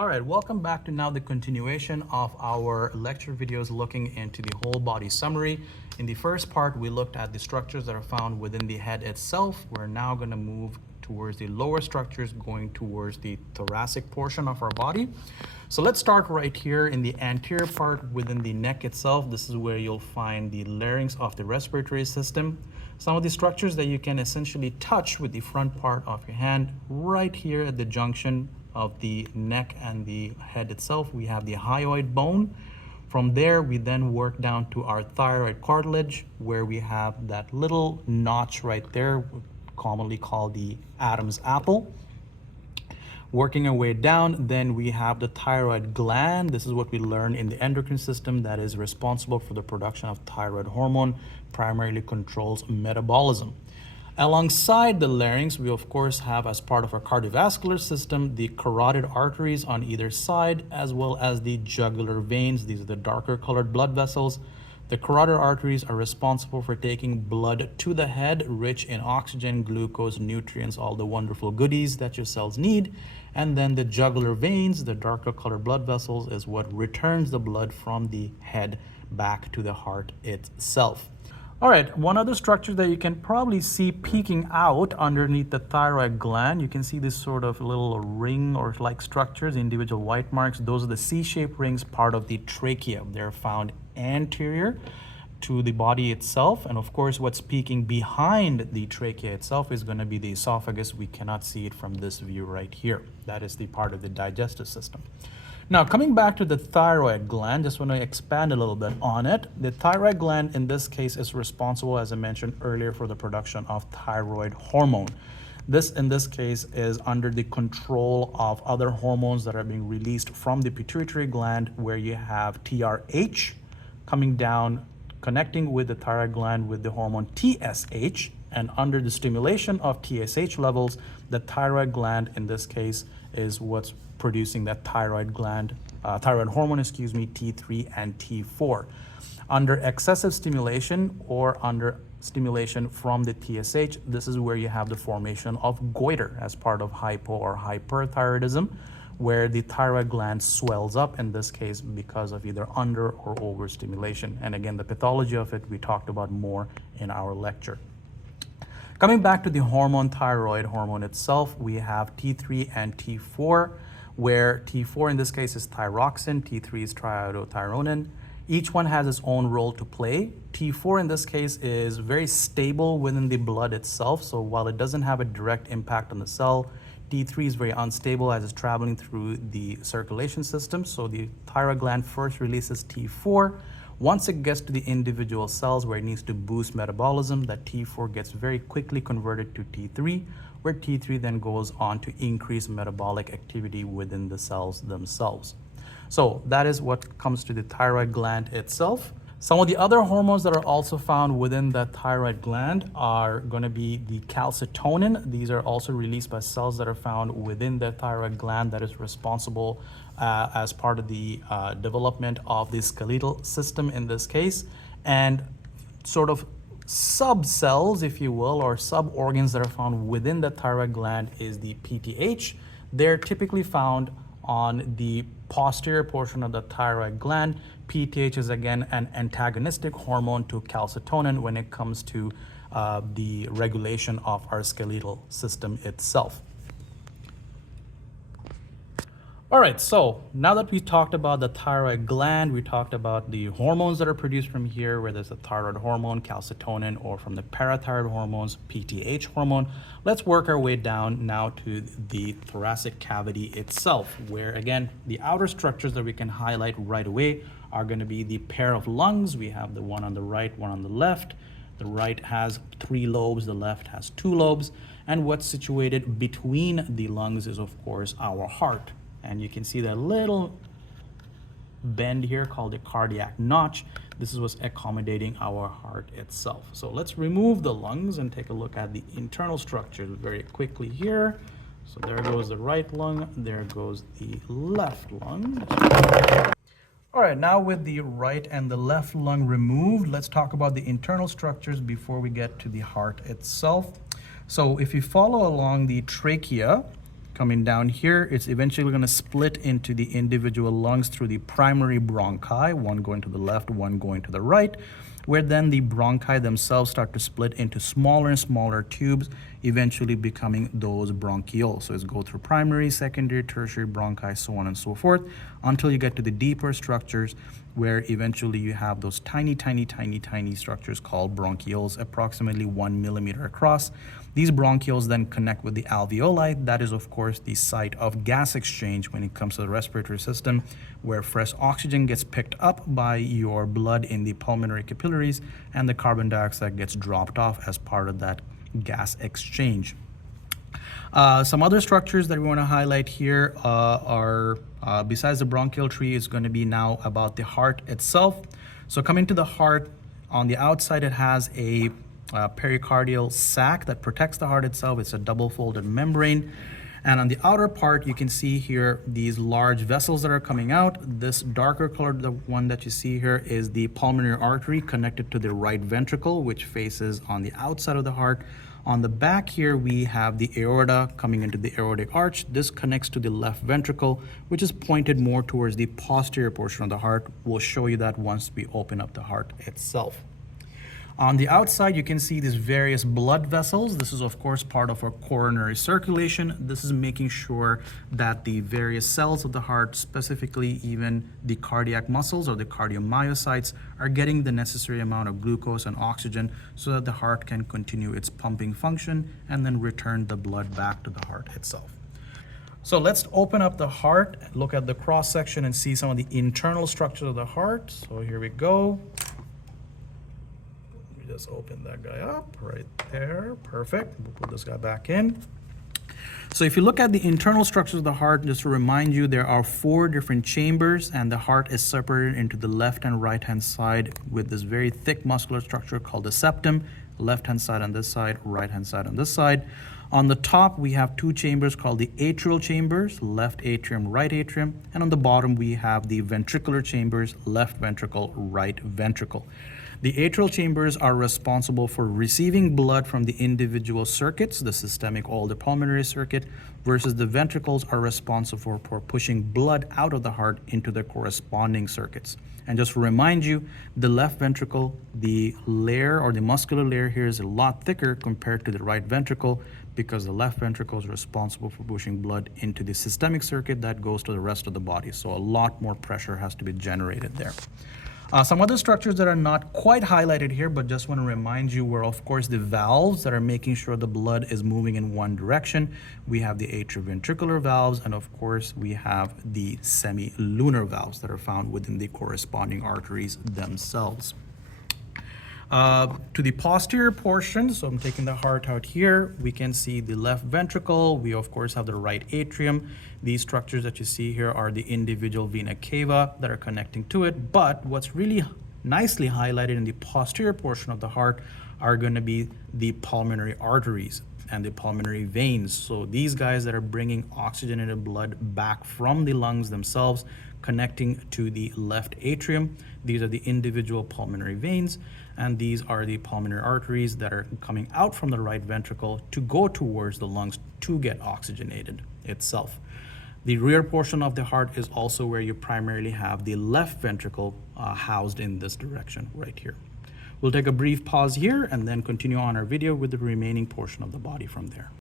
All right, welcome back to now the continuation of our lecture videos looking into the whole body summary. In the first part, we looked at the structures that are found within the head itself. We're now going to move towards the lower structures, going towards the thoracic portion of our body. So let's start right here in the anterior part within the neck itself. This is where you'll find the larynx of the respiratory system. Some of the structures that you can essentially touch with the front part of your hand right here at the junction of the neck and the head itself. We have the hyoid bone. From there, we then work down to our thyroid cartilage, where we have that little notch right there, commonly called the Adam's apple. Working our way down, then we have the thyroid gland. This is what we learn in the endocrine system that is responsible for the production of thyroid hormone, primarily controls metabolism. Alongside the larynx, we of course have, as part of our cardiovascular system, the carotid arteries on either side, as well as the jugular veins. These are the darker colored blood vessels. The carotid arteries are responsible for taking blood to the head, rich in oxygen, glucose, nutrients, all the wonderful goodies that your cells need. And then the jugular veins, the darker colored blood vessels, is what returns the blood from the head back to the heart itself. All right, one other structure that you can probably see peeking out underneath the thyroid gland, you can see this sort of little ring or like structures, individual white marks. Those are the C-shaped rings, part of the trachea. They're found anterior to the body itself. And of course, what's peeking behind the trachea itself is going to be the esophagus. We cannot see it from this view right here. That is the part of the digestive system. Now, coming back to the thyroid gland, just want to expand a little bit on it. The thyroid gland in this case is responsible, as I mentioned earlier, for the production of thyroid hormone. This, in this case, is under the control of other hormones that are being released from the pituitary gland, where you have TRH coming down, connecting with the thyroid gland with the hormone TSH, and under the stimulation of TSH levels, the thyroid gland in this case is what's producing that thyroid hormone, T3 and T4. Under excessive stimulation or under stimulation from the TSH, this is where you have the formation of goiter as part of hypo or hyperthyroidism, where the thyroid gland swells up, in this case because of either under or overstimulation. And again, the pathology of it we talked about more in our lecture. Coming back to the hormone, thyroid hormone itself, we have T3 and T4, where T4 in this case is thyroxine, T3 is triiodothyronine. Each one has its own role to play. T4 in this case is very stable within the blood itself, so while it doesn't have a direct impact on the cell, T3 is very unstable as it's traveling through the circulation system. So the thyroid gland first releases T4. Once it gets to the individual cells where it needs to boost metabolism, that T4 gets very quickly converted to T3, where T3 then goes on to increase metabolic activity within the cells themselves. So that is what comes to the thyroid gland itself. Some of the other hormones that are also found within the thyroid gland are going to be the calcitonin. These are also released by cells that are found within the thyroid gland that is responsible as part of the development of the skeletal system in this case. And sort of sub-cells, if you will, or sub-organs that are found within the thyroid gland is the PTH. They're typically found on the posterior portion of the thyroid gland. PTH is again an antagonistic hormone to calcitonin when it comes to the regulation of our skeletal system itself. All right, so now that we talked about the thyroid gland, we talked about the hormones that are produced from here, whether it's the thyroid hormone, calcitonin, or from the parathyroid hormones, PTH hormone. Let's work our way down now to the thoracic cavity itself, where again, the outer structures that we can highlight right away are going to be the pair of lungs. We have the one on the right, one on the left. The right has 3 lobes, the left has 2 lobes. And what's situated between the lungs is, of course, our heart. And you can see that little bend here called the cardiac notch. This is what's accommodating our heart itself. So let's remove the lungs and take a look at the internal structures very quickly here. So there goes the right lung, there goes the left lung. All right, now with the right and the left lung removed, let's talk about the internal structures before we get to the heart itself. So if you follow along the trachea, coming down here, it's eventually going to split into the individual lungs through the primary bronchi, one going to the left, one going to the right, where then the bronchi themselves start to split into smaller and smaller tubes, eventually becoming those bronchioles. So it's go through primary, secondary, tertiary bronchi, so on and so forth, until you get to the deeper structures, where eventually you have those tiny, tiny, tiny, tiny structures called bronchioles, approximately 1 millimeter across. These bronchioles then connect with the alveoli. That is, of course, the site of gas exchange when it comes to the respiratory system, where fresh oxygen gets picked up by your blood in the pulmonary capillaries, and the carbon dioxide gets dropped off as part of that gas exchange. Some other structures that we want to highlight here are, besides the bronchial tree, is going to be now about the heart itself. So coming to the heart, on the outside it has a pericardial sac that protects the heart itself. It's a double-folded membrane. And on the outer part, you can see here these large vessels that are coming out. This darker colored, the one that you see here, is the pulmonary artery connected to the right ventricle, which faces on the outside of the heart. On the back here, we have the aorta coming into the aortic arch. This connects to the left ventricle, which is pointed more towards the posterior portion of the heart. We'll show you that once we open up the heart itself. On the outside, you can see these various blood vessels. This is, of course, part of our coronary circulation. This is making sure that the various cells of the heart, specifically even the cardiac muscles or the cardiomyocytes, are getting the necessary amount of glucose and oxygen so that the heart can continue its pumping function and then return the blood back to the heart itself. So let's open up the heart, look at the cross section and see some of the internal structures of the heart. So here we go. Just open that guy up right there. Perfect. We'll put this guy back in. So if you look at the internal structures of the heart, just to remind you, there are 4 different chambers, and the heart is separated into the left and right hand side with this very thick muscular structure called the septum. Left hand side on this side, right hand side on this side. On the top, we have 2 chambers called the atrial chambers, left atrium, right atrium. And on the bottom, we have the ventricular chambers, left ventricle, right ventricle. The atrial chambers are responsible for receiving blood from the individual circuits, the systemic or the pulmonary circuit, versus the ventricles are responsible for pushing blood out of the heart into the corresponding circuits. And just to remind you, the left ventricle, the layer or the muscular layer here is a lot thicker compared to the right ventricle, because the left ventricle is responsible for pushing blood into the systemic circuit that goes to the rest of the body. So a lot more pressure has to be generated there. Some other structures that are not quite highlighted here, but just want to remind you, were of course the valves that are making sure the blood is moving in one direction. We have the atrioventricular valves, and of course we have the semilunar valves that are found within the corresponding arteries themselves. To the posterior portion, so I'm taking the heart out here, we can see the left ventricle. We of course have the right atrium. These structures that you see here are the individual vena cava that are connecting to it, but what's really nicely highlighted in the posterior portion of the heart are going to be the pulmonary arteries and the pulmonary veins. So these guys that are bringing oxygenated blood back from the lungs themselves, connecting to the left atrium. These are the individual pulmonary veins, and these are the pulmonary arteries that are coming out from the right ventricle to go towards the lungs to get oxygenated itself. The rear portion of the heart is also where you primarily have the left ventricle housed in this direction right here. We'll take a brief pause here and then continue on our video with the remaining portion of the body from there.